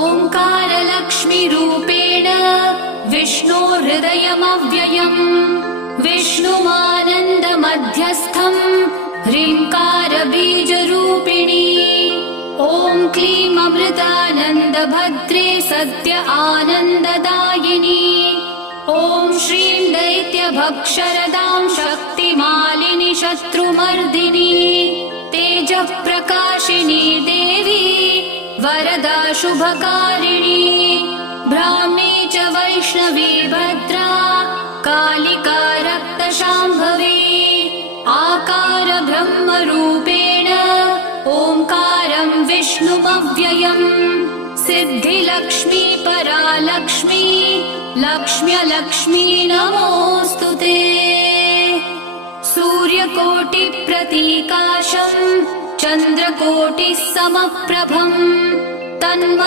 ओङ्कारलक्ष्मीरूपेण विष्णोर्हृदयमव्ययम् विष्णुमानन्दमध्यस्थम् ह्रीङ्कारबीजरूपिणी ॐ क्लीं अमृतानन्दभद्रे सत्य आनन्ददायिनी ॐ श्रीं दैत्यभक्षरदां शक्तिमालिनि शत्रुमर्दिनी तेजःप्रकाशिनी देवी वरदा शुभकारिणी ब्राह्मी च वैष्णवी भद्रा कालिका रक्तशाम्भवी आकार ब्रह्मरूपेण ओङ्कारं विष्णुमव्ययम् सिद्धिलक्ष्मी परालक्ष्मी लक्ष्म्यलक्ष्मी नमोऽस्तु ते सूर्यकोटिप्रतीकाशम् चन्द्रकोटिः समप्रभम् तन्म